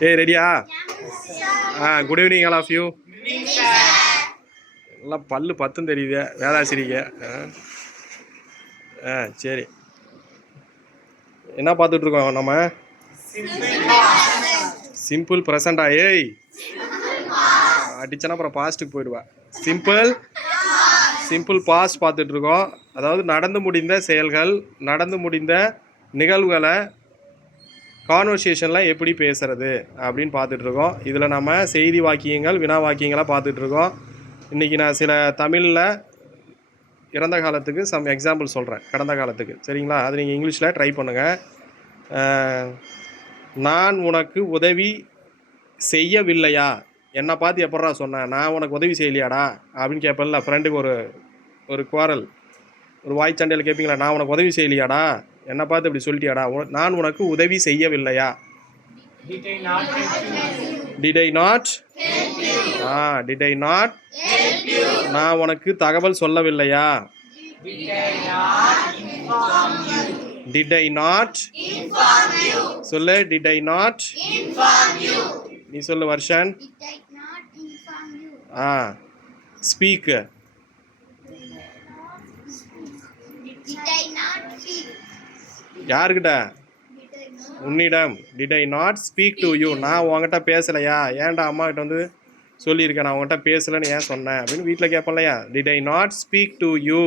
Hey, ரெடியா? Good evening all of you. எல்லாம் பல்லு பத்தும் தெரியுது வேதாசிரிக்க. சரி, என்ன பார்த்துட்டு இருக்கோம் நம்ம? சிம்பிள் ப்ரெசண்டா? ஏய் அடிச்சனா அப்புறம் பாஸ்ட்டுக்கு போயிடுவா. சிம்பிள் பாஸ்ட் பார்த்துட்டு இருக்கோம். அதாவது நடந்து முடிந்த செயல்கள், நடந்து முடிந்த நிகழ்வுகளை கான்வர்சேஷனில் எப்படி பேசுகிறது அப்படின்னு பார்த்துட்ருக்கோம். இதில் நம்ம செய்தி வாக்கியங்கள், வினா வாக்கியங்களாக பார்த்துட்ருக்கோம். இன்றைக்கி நான் சில தமிழில் இறந்த காலத்துக்கு சம் எக்ஸாம்பிள் சொல்கிறேன், கடந்த காலத்துக்கு. சரிங்களா? அது நீங்கள் இங்கிலீஷில் ட்ரை பண்ணுங்கள். நான் உனக்கு உதவி செய்யவில்லையா? என்னை பார்த்து எப்பட்றா சொன்னேன்? நான் உனக்கு உதவி செய்யலையாடா அப்படின்னு கேட்பல. ஃப்ரெண்டுக்கு ஒரு குவாரல், ஒரு வாய் சண்டையில் கேட்பீங்களா? நான் உனக்கு உதவி செய்யலையாடா, என்னை பார்த்து இப்படி சொல்லிட்டியாடா, நான் உனக்கு உதவி செய்யவில்லையா? Did I not? Did I not? நான் உனக்கு தகவல் சொல்லவில்லையா? Did I not? சொல்லு. Did I not? நீ சொல்லு வர்ஷன். Speak. யாருக்கிட்ட? உன்னிடம். Did I not speak to you? நான் உங்ககிட்ட பேசலையா? ஏன்டா அம்மா கிட்ட வந்து சொல்லியிருக்கேன் நான் உங்ககிட்ட பேசலைன்னு ஏன் சொன்னேன் அப்படின்னு வீட்டில் கேட்பலையா? Did I not speak to you?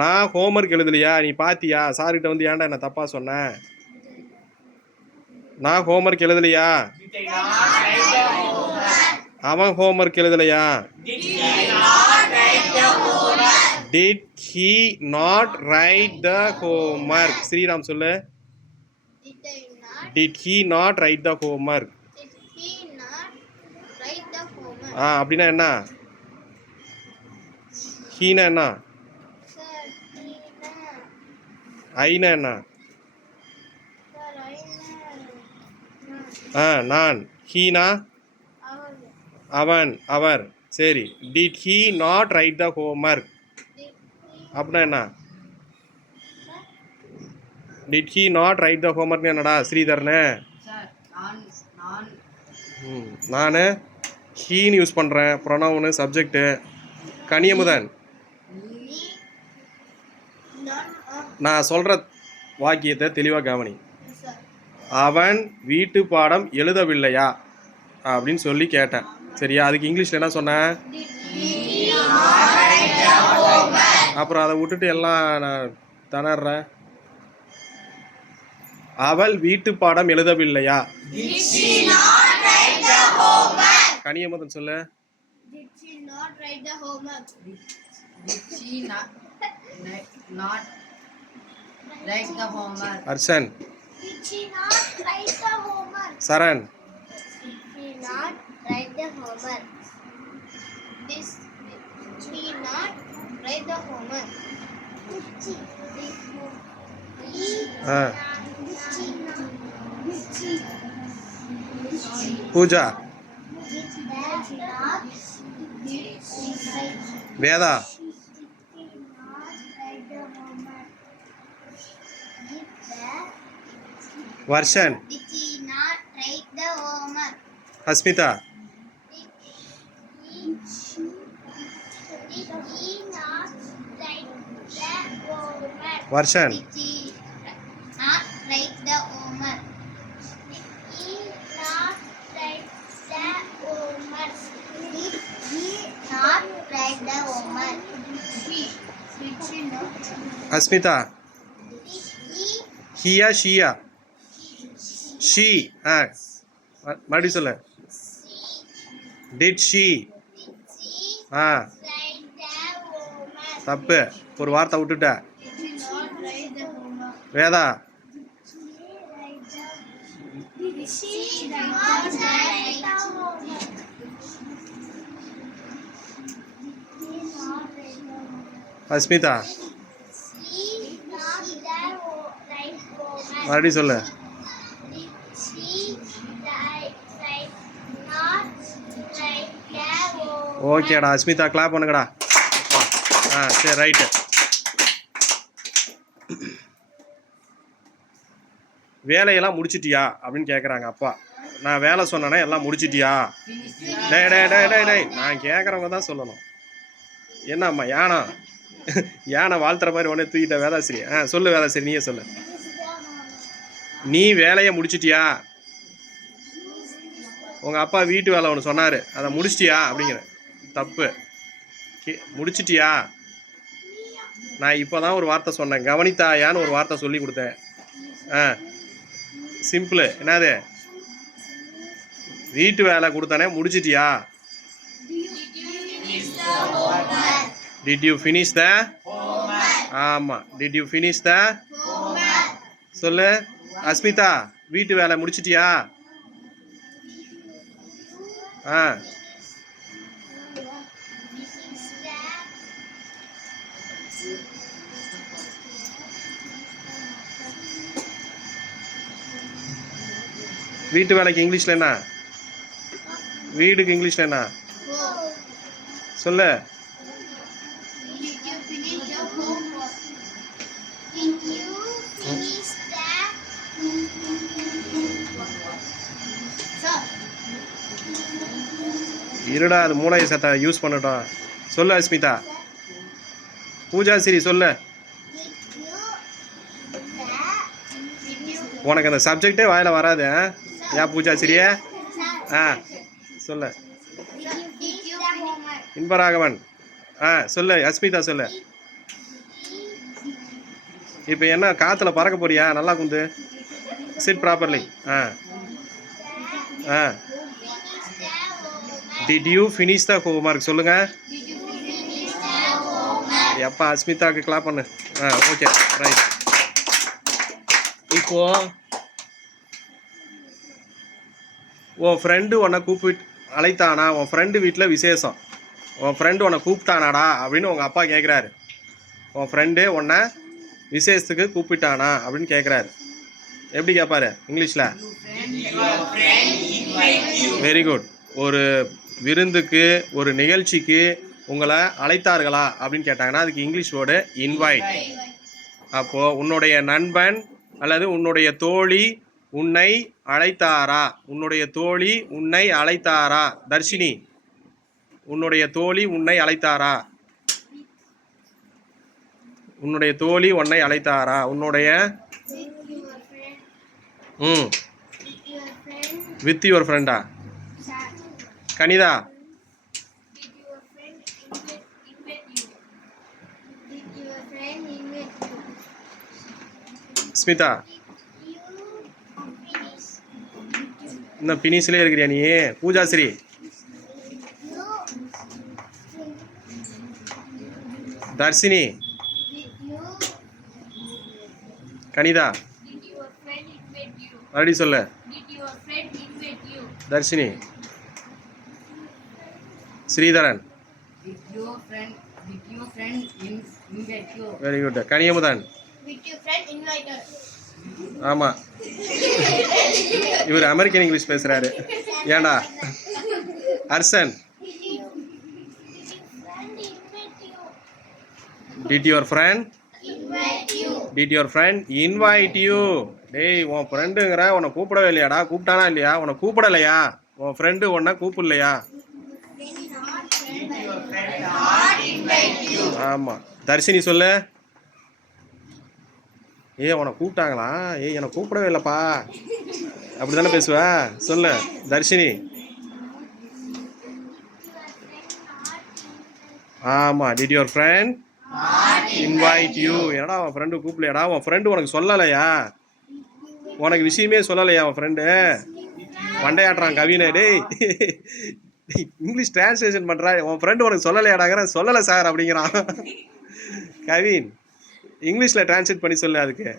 நான் ஹோம்ஒர்க் எழுதலையா? நீ பார்த்தியா? சார்கிட்ட வந்து ஏன்டா என்ன தப்பாக சொன்னேன்? நான் ஹோம்ஒர்க் எழுதலையா? அவன் ஹோம்ஒர்க் எழுதலையா? Did he not write the homework? Sriram சொல்லு. Did he not write the homework? அப்படின்னா என்ன? ஹீனா என்ன? ஐனா என்ன? நான். ஹீனா அவன், அவர். சரி. Did he not write the homework? அப்படின்னா என்ன? Did he not write the homework? என்னடா ஸ்ரீதர்னே? நான் ஹீன்னு யூஸ் பண்ணுறேன், ப்ரொனவுனு, சப்ஜெக்டு. கனியமுதன், நான் சொல்கிற வாக்கியத்தை தெளிவாக கவனி. அவன் வீட்டு பாடம் எழுதவில்லையா அப்படின்னு சொல்லி கேட்டேன். சரியா? அதுக்கு இங்கிலீஷில் என்ன சொன்னேன்? அப்புறம் அதை விட்டுட்டு எல்லாம் நான் திணறேன். அவள் வீட்டு பாடம் எழுதவில்லையா? கனியமுதன் சொல்லு. அர்ஷன். சரண். பூஜா. வேதா. வர்ஷன். அஸ்மிதா. வர்ஷன். அஸ்மிதா. ஹியா ஷியா? ஷீ. மறுபடியும் சொல்லு. Did she? தப்பு, ஒரு வார்த்தை விட்டுட்ட. வேதா. அஸ்மிதா. மறுபடியும் சொல்லு. ஓகேடா அஸ்மிதா, கிளாப் பண்ணுங்கடா. சரி, ரைட்டு. வேலையெல்லாம் முடிச்சிட்டியா அப்படின்னு கேட்குறாங்க அப்பா. நான் வேலை சொன்னேன்னா எல்லாம் முடிச்சிட்டியா? டேய் டேய் டேய் டேய் டேய் நான் கேட்குறவங்க தான் சொல்லணும். என்னம்மா யானை யானை வாழ்த்துற மாதிரி உடனே தூக்கிட்ட வேதாசிரி. சொல்லு வேதாசிரி, நீயே சொல்லு. நீ வேலையை முடிச்சிட்டியா? உங்கள் அப்பா வீட்டு வேலை ஒன்று சொன்னார், அதை முடிச்சிட்டியா அப்படிங்கிற. தப்பு. முடிச்சிட்டியா? நான் இப்போ தான் ஒரு வார்த்தை சொன்னேன், கவனித்தாயான்னு ஒரு வார்த்தை சொல்லி கொடுத்தேன். சிம்பிள். என்னது? வீட்டு வேலை கொடுத்தானே, முடிச்சிட்டியா? Did you finish the ஆமாம், did you finish the சொல்லு. அஸ்மிதா, வீட்டு வேலை முடிச்சிட்டியா? வீட்டு வேலைக்கு இங்கிலீஷில் என்ன? வீடுக்கு இங்கிலீஷில் என்ன சொல்லு. இருடா, அது மூளை சத்தை யூஸ் பண்ணட்டும். சொல்லு அஸ்மிதா. பூஜாசிரி சொல்லு. உனக்கு அந்த சப்ஜெக்டே வாயில் வராது. ஏன் பூஜாசிரியே? சொல்லு. இன்பராகவன் சொல்லு. அஸ்மிதா சொல்லு. இப்போ என்ன காற்றுல பறக்க போறியா? நல்லா குந்து. Sit properly. Did you finish the homework சொல்லுங்க. எப்பா அஸ்மிதாவுக்கு கிளாப் பண்ணு. Okay right. இப்போ உன் ஃப்ரெண்டு உன்னை அழைத்தானா? உன் ஃப்ரெண்டு வீட்டில் விசேஷம், உன் ஃப்ரெண்டு உன்னை கூப்பிட்டானாடா அப்படின்னு உங்கள் அப்பா கேட்குறாரு. உன் ஃப்ரெண்டு உன்னை விசேஷத்துக்கு கூப்பிட்டானா அப்படின்னு கேட்குறாரு. எப்படி கேட்பாரு இங்கிலீஷில்? Very good. ஒரு விருந்துக்கு, ஒரு நிகழ்ச்சிக்கு உங்களை அழைத்தார்களா அப்படின்னு கேட்டாங்கன்னா அதுக்கு இங்கிலீஷ் வேர்டு இன்வைட். அப்போது உன்னுடைய நண்பன் அல்லது உன்னுடைய தோழி உன்னை அழைத்தாரா? உன்னுடைய தோழி உன்னை அழைத்தாரா? தர்ஷினி, உன்னுடைய தோழி உன்னை அழைத்தாரா? உன்னுடைய தோழி உன்னை அழைத்தாரா? உன்னுடைய வித் யுவர் ஃப்ரெண்டா? கனிதா, ஸ்மிதா, இன்னும் பினிஸ்லேயே இருக்கிறியா நீ? பூஜாஸ்ரீ, தர்ஷினி, கனிதா, மறுபடி சொல்லு. Dharshini, Sridharan, very good. கனியமுதன், ஆமாம், இவர் அமெரிக்கன் இங்கிலீஷ் பேசுகிறாரு. ஏண்டா? Harshan, did your friend invite you? டேய், உன் ஃப்ரெண்டுங்கிற உன்னை கூப்பிடவே இல்லையாடா? கூப்பிட்டானா இல்லையா? உன்னை கூப்பிடலையா? உன் ஃப்ரெண்டு உன்னை கூப்பிடலையா? ஆமாம். தர்ஷினி சொல்லு. உன்னை கூப்பிட்டாங்களா? என்னை கூப்பிடவே இல்லைப்பா அப்படி தானே பேசுவ? சொல்லு தர்ஷினி. ஆமாம். Did your friend invite you? என்னடா உன் ஃப்ரெண்டு கூப்பிடலையாடா? உன் ஃப்ரெண்டு உனக்கு சொல்லலையா? உனக்கு விஷயமே சொல்லலையா உன் ஃப்ரெண்டு? மண்டையாட்டுறான் கவினை. டேய், இங்கிலீஷ் டிரான்ஸ்லேஷன் பண்ணுறா. உன் ஃப்ரெண்டு உனக்கு சொல்லலையாடாங்கிற. சொல்லலை சார் அப்படிங்கிறான் கவின். இங்கிலீஷில் டிரான்ஸ்லேட் பண்ணி சொல்லு. அதுக்கு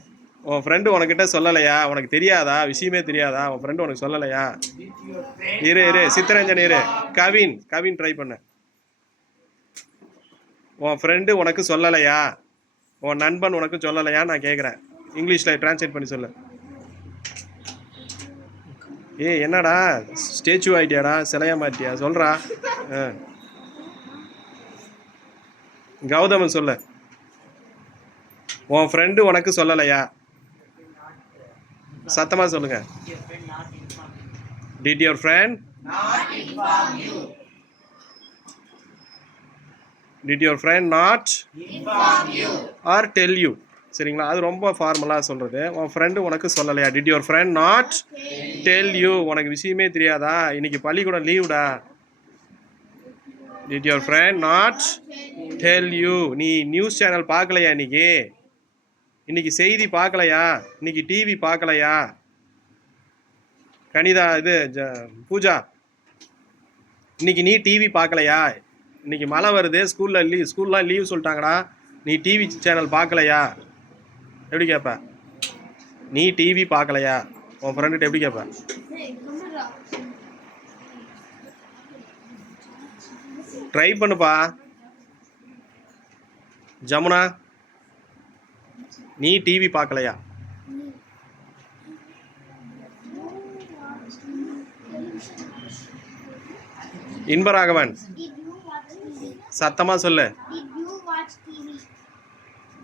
உன் ஃப்ரெண்டு உனக்கிட்ட சொல்லலையா? உனக்கு தெரியாதா? விஷயமே தெரியாதா? உன் ஃப்ரெண்டு உனக்கு சொல்லலையா? இரு சித்தரஞ்சன் இரு. கவின் ட்ரை பண்ண. உன் ஃப்ரெண்டு உனக்கு சொல்லலையா? உன் நண்பன் உனக்கு சொல்லலையா நான் கேட்குறேன். இங்கிலீஷில் டிரான்ஸ்லேட் பண்ணி சொல்லு. என்னடா ஸ்டேச்சு ஆகிட்டியாடா? சிலையா மாட்டியா? சொல்கிறா. கௌதமன் சொல்ல. உன் ஃப்ரெண்டு உனக்கு சொல்லலையா? சத்தமாக சொல்லுங்க. Did your friend did your friend not or tell you? சரிங்களா? அது ரொம்ப ஃபார்மலாக சொல்கிறது. உன் ஃப்ரெண்டு உனக்கு சொல்லலையா? Did your friend not tell you? உனக்கு விஷயமே தெரியாதா? இன்னைக்கு பள்ளிக்கூடம் லீவுடா. Did your friend not tell you? நீ நியூஸ் சேனல் பார்க்கலையா இன்னைக்கு? இன்னைக்கு செய்தி பார்க்கலையா? இன்னைக்கு டிவி பார்க்கலையா? கனிதா இது பூஜா, இன்னைக்கு நீ டிவி பார்க்கலையா? இன்னைக்கு மழை வருது, ஸ்கூல்லாம் லீவ் சொல்லிட்டாங்கடா, நீ டிவி சேனல் பார்க்கலையா? எப்படி கேட்ப? நீ டிவி பார்க்கலையா? உன் ஃப்ரெண்டுகிட்ட எப்படி கேட்ப? ட்ரை பண்ணுப்பா. ஜமுனா, நீ டிவி பார்க்கலையா? இன்பராகவன், சத்தமா சொல்லு.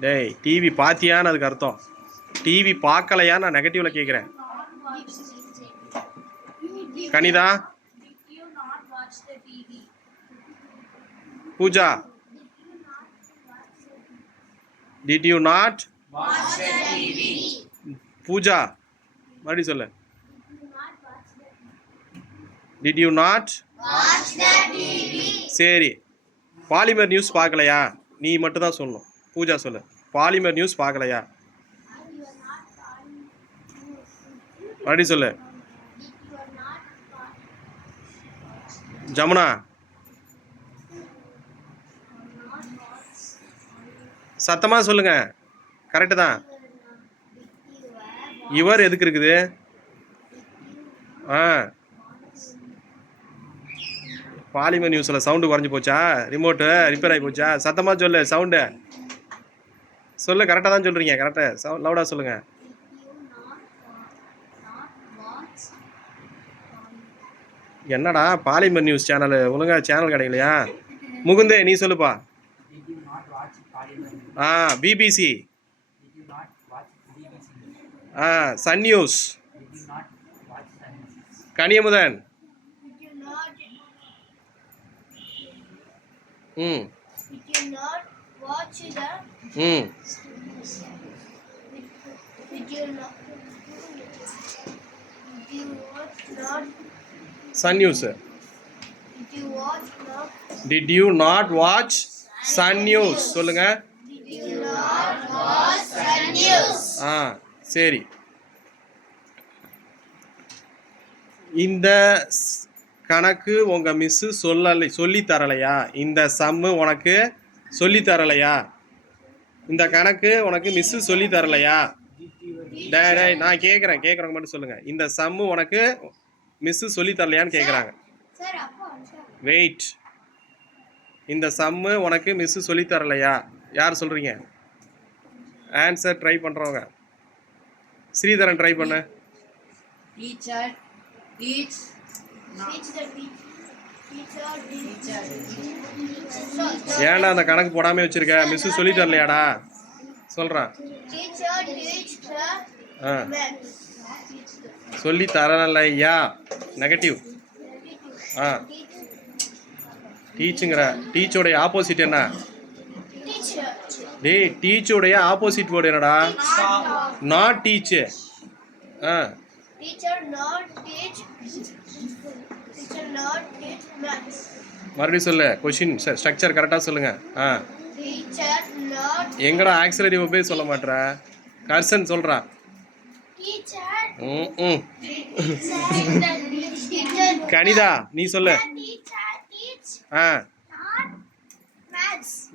டேய், டிவி பாத்தியான்னு அதுக்கு அர்த்தம். டிவி பார்க்கலையா நான் நெகட்டிவ்ல கேட்குறேன். Kanitha, Pooja, did you not watch the TV? Pooja, மறுபடியும் சொல்லு. Did you not watch the TV? சரி, பாலிமர் நியூஸ் பார்க்கலையா? நீ மட்டும் தான் சொல்லணும். பூஜா சொல்லு. பாலிமர் நியூஸ் பார்க்கலையா? மறுபடியும் சொல்லு. ஜமுனா, சத்தமா சொல்லுங்க. கரெக்டு தான். இவர் எதுக்கு இருக்குது? பாலிமர் நியூஸில் சவுண்டு குறைஞ்சி போச்சா? ரிமோட்டு ரிப்பேர் ஆகி போச்சா? சத்தமாக சொல்லு. சவுண்டு சொல்லு. கரெக்டாக தான் சொல்கிறீங்க. கரெக்டாக லவுடாக சொல்லுங்கள். என்னடா பாலிமர் நியூஸ் சேனல் ஒழுங்கா சேனல் கிடைக்கலையா? முகுந்தே, நீ சொல்லுப்பா. BBC, Sun News, Kaniyamudhan, Sun News. Did you not watch Sun News? சொல்லுங்க. சரி. இந்த கணக்கு உங்க மிஸ் சொல்லி தரலையா? இந்த சம்மு உனக்கு சொல்லி தரலையா? இந்த கணக்கு உனக்கு மிஸ் சொல்லி தரலையா? டேய், நான் கேட்குறவங்க மட்டும் சொல்லுங்க. இந்த சம்மு உனக்கு மிஸ் சொல்லி தரலையான்னு கேட்குறாங்க. வெயிட். இந்த சம்மு உனக்கு மிஸ் சொல்லி தரலையா? யார் சொல்கிறீங்க? ஆன்சர் ட்ரை பண்ணுறவங்க. ஸ்ரீதரன் ட்ரை பண்ணு. ஏன்டா அந்த கணக்கு போடாமல் வச்சிருக்க? மிஸ் சொல்லி தரலையாடா? சொல்கிறான். சொல்லி தரலையா? நெகட்டிவ். டீச்சுங்கிற டீச்சோடைய ஆப்போசிட் என்ன? டேய், டீச்சோடைய ஆப்போசிட் வேர்டு என்னடா? Not teach. மறுபடியும் சொல்லு. கொஷின் ஸ்ட்ரக்சர் கரெக்டாக சொல்லுங்க. எங்கடா ஆக்சிலரி ஒபே சொல்ல மாட்டேற? கர்சன் சொல்றா. கனிதா, நீ சொல்லு.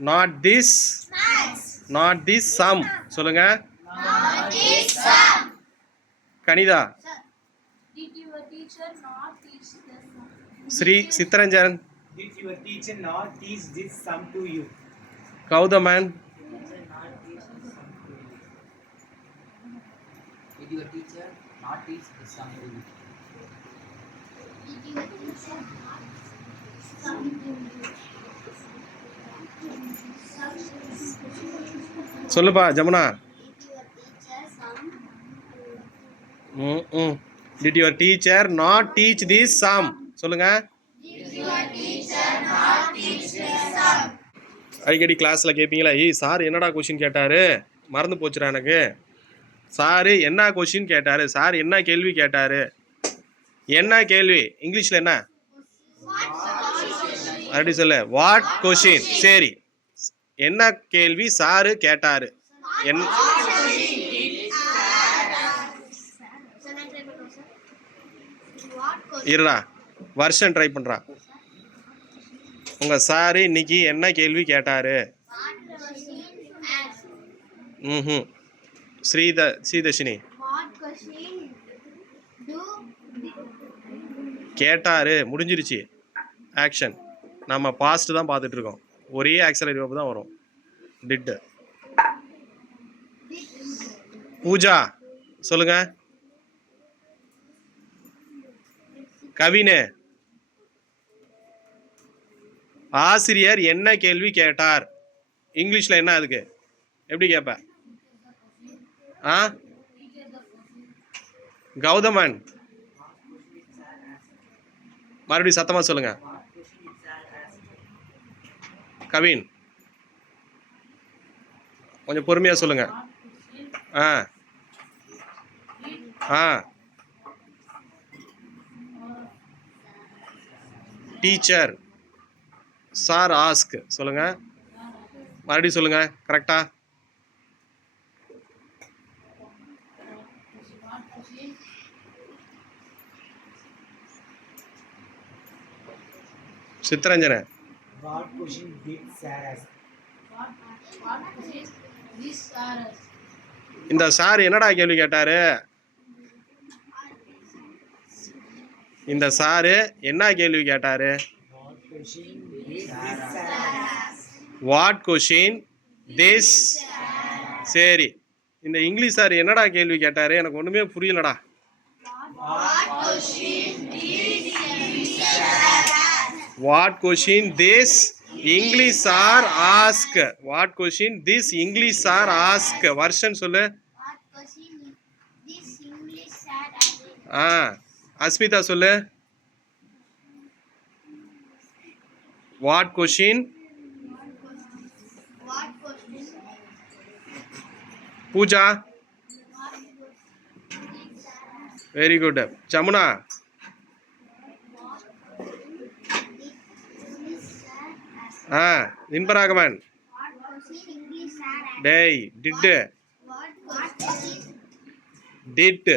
Not this sum. சொல்லுங்க. Kanitha. Did your teacher not teach the sum? Sri Chittaranjan. Did your teacher not teach this sum to you? Gowthaman. Did your teacher not teach this sum to you? சொல்லுப்பா ஜமுனா. ம் did your teacher not teach this sum சொல்லுங்க. அடிக்கடி கிளாஸில் கேட்பீங்களா, sir என்னடா question கேட்டார், மறந்து போச்சுடா எனக்கு. சாரு என்ன கொஷின் கேட்டார், சார் என்ன கேள்வி கேட்டார், என்ன கேள்வி இங்கிலீஷில் என்ன அப்படி சொல்லு. What question. சரி, என்ன கேள்வி சாரு கேட்டார். என் இருடா, வருஷம் ட்ரை பண்ணுறா. உங்கள் சாரு இன்னைக்கு என்ன கேள்வி கேட்டார். ம் ஸ்ரீதர்ஷினி கேட்டார், முடிஞ்சிருச்சு. ஆக்ஷன் நம்ம பாஸ்ட் தான் பார்த்துட்டு இருக்கோம். ஒரே ஆக்சலரி வேர்ப் தான் வரும். டிட். பூஜா சொல்லுங்க. கவினு, ஆசிரியர் என்ன கேள்வி கேட்டார், இங்கிலீஷில் என்ன அதுக்கு எப்படி கேட்ப? கௌதமன் மறுபடியும் சத்தமாக சொல்லுங்க. கவின் கொஞ்சம் பொறுமையாக சொல்லுங்க. டீச்சர் சார் ஆஸ்க் சொல்லுங்க. மறுபடியும் சொல்லுங்க கரெக்டா. சித்தரஞ்சன, What question did Sir ask? What question this sir asked? இந்த சார் என்னடா கேள்வி கேட்டாரு, இந்த சாரு என்ன கேள்வி கேட்டாரு. What question this. சரி, இந்த இங்கிலீஷ் சார் என்னடா கேள்வி கேட்டாரு, எனக்கு ஒண்ணுமே புரியலடா. What question this English sir ask. What question this English sir ask. Varushan சொல்லு. அஸ்மிதா சொல்லு. What question. Pooja very good. Jamuna, Inbaraghavan, டேய் டிட் டிட்.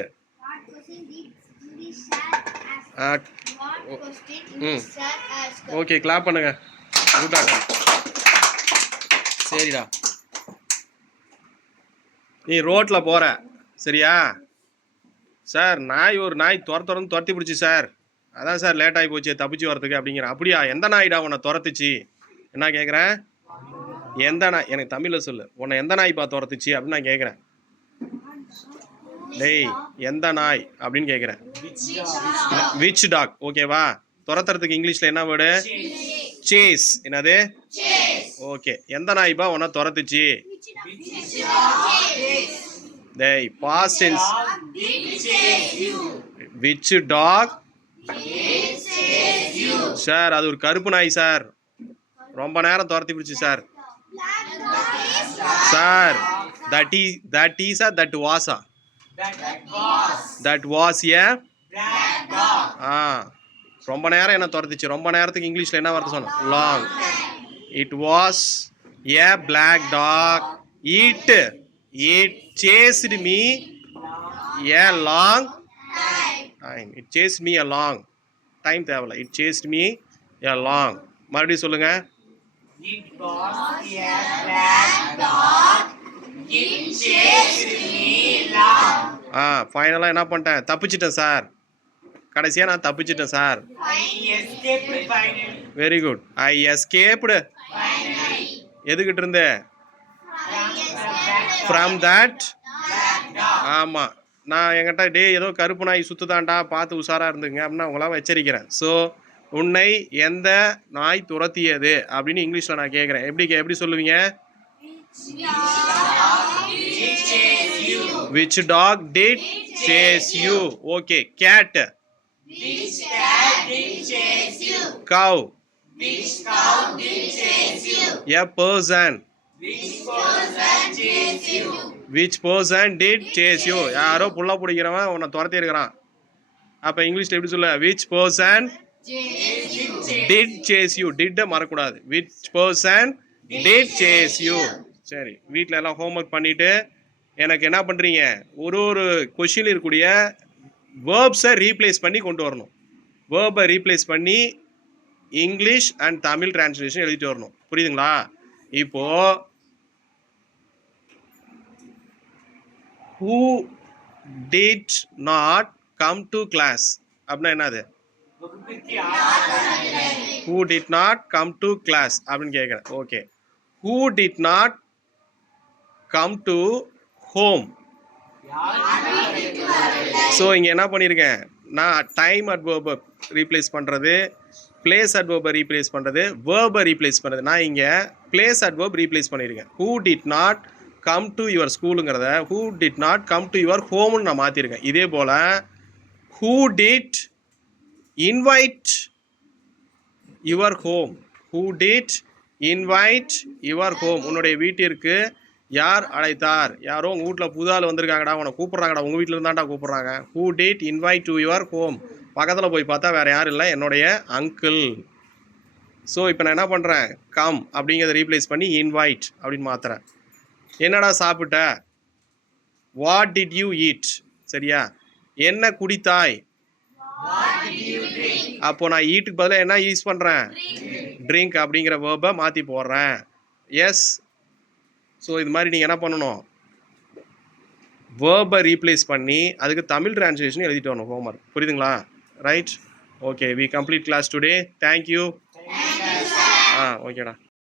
ஓகே, கிளாப் பண்ணுங்க. குட். சரிடா, நீ ரோட்டில் போகிற சரியா சார், ஒரு நாய் துரத்தி பிடிச்சி சார், அதான் சார் லேட் ஆகி போச்சு தப்பிச்சு வரதுக்கு அப்படிங்கிறேன். அப்படியா, எந்த நாய்டா உன்னை துரத்துச்சு என்ன கேட்குறேன். எந்த நாய், எனக்கு தமிழில் சொல்லு, உன்னை எந்த நாய்ப்பா துரத்துச்சு அப்படின்னு நான் கேட்குறேன். டேய் எந்த நாய் அப்படின்னு கேட்குறேன். Which dog. ஓகேவா, துரத்துறதுக்கு இங்கிலீஷில் என்ன வேர்டு? சேஸ். என்னது? ஓகே, எந்த நாய்ப்பா உன்னை துரத்துச்சு. டேய் past tense. Which dog. Sir அது ஒரு கருப்பு நாய் சார், ரொம்ப நேரம் துரத்தி பிடிச்சி sir. Sir that is a that was a that was a ரொம்ப நேரம் என்ன துரத்துச்சு. ரொம்ப நேரத்துக்கு இங்கிலீஷில் என்ன வார்த்தை சொன்ன? Long. It was a black dog. It chased me a long time. It chased me a long time தேவையில்ல. It chased me a long. மறுபடியும் சொல்லுங்க. It was a black dog. It chased me long. ஃபைனலாக என்ன பண்ணிட்டேன், தப்பிச்சிட்டேன் சார். கடைசியாக நான் தப்பிச்சிட்டேன் சார். I escaped finally. Very good. I escaped. எதுக்கிட்ட இருந்து? From that. ஆமாம், நான் என்கிட்ட ஏதோ கருப்பு நாய் சுற்றுதான்டா பார்த்து உஷாராக இருந்துங்க அப்படின்னு உங்களாம் எச்சரிக்கிறேன். ஸோ உன்னை எந்த நாய் துரத்தியது அப்படின்னு இங்கிலீஷில் நான் கேட்குறேன். எப்படி சொல்லுவீங்க? Which dog did chase you? Okay. Cat. Which cat did chase you? Cow. Which cow did chase you? A person. Which person chased you? Which person did chase you? யாரோ புள்ள பிடிக்கிறவன் உன்னை துரத்தி இருக்கிறான். அப்போ இங்கிலீஷ்ல எப்படி சொல்ல? Which person did chase you? Did மறக்கூடாது. Which person did chase you? சரி, வீட்டில் எல்லாம் ஹோம்ஒர்க் பண்ணிட்டு எனக்கு என்ன பண்ணுறீங்க, ஒரு கொஷின் இருக்கக்கூடிய வேர்ப்ஸை ரீப்ளேஸ் பண்ணி கொண்டு வரணும். வேர்பை ரீப்ளேஸ் பண்ணி இங்கிலீஷ் அண்ட் தமிழ் டிரான்ஸ்லேஷன் எழுதிட்டு வரணும். புரியுதுங்களா? இப்போ who did not come to class அப்படின்னா என்னது? வகுப்பிற்கு யார் who did not come to class அப்படின்னு கேட்குறேன். Okay. who did not come to home? So இங்கே என்ன பண்ணியிருக்கேன், நான் டைம் அட்வர்பை ரீப்ளேஸ் பண்ணுறது, பிளேஸ் அட்வர்பை ரீப்ளேஸ் பண்ணுறது, வேர்பை ரீப்ளேஸ் பண்ணுறது. நான் இங்கே பிளேஸ் அட்வர்ப் ரீப்ளேஸ் பண்ணியிருக்கேன். who did not come to your ஸ்கூலுங்கிறத who did not come to your homeன்னு நான் மாற்றிருக்கேன். இதே போல் who did invite your home? who did invite your home? உன்னுடைய வீட்டிற்கு யார் அழைத்தார்? யாரோ உங்கள் வீட்டில் புது ஆள் வந்திருக்காங்கடா, உன்னை கூப்பிட்றாங்கடா, உங்கள் வீட்டில் இருந்தாண்டா கூப்பிட்றாங்க. who did invite to your home? பக்கத்தில் போய் பார்த்தா வேறு யாரும் இல்லை, என்னுடைய அங்கிள். ஸோ இப்போ நான் என்ன பண்ணுறேன், கம் அப்படிங்கிறத ரீப்ளேஸ் பண்ணி இன்வைட் அப்படின்னு மாற்றுறேன். என்னடா சாப்பிட்ட? What did you eat? சரியா? என்ன குடித்தாய்? அப்போ நான் ஈட்டுக்கு பதிலாக என்ன யூஸ் பண்ணுறேன், ட்ரிங்க் அப்படிங்கிற வேர்பை மாற்றி போடுறேன். எஸ். ஸோ இது மாதிரி நீங்கள் என்ன பண்ணணும், வேர்பை ரீப்ளேஸ் பண்ணி அதுக்கு தமிழ் டிரான்ஸ்லேஷன் எழுதிட்டு வரணும் ஹோம்ஒர்க். புரியுதுங்களா? Right. Okay, we complete class today. Thank you. ஓகேடா.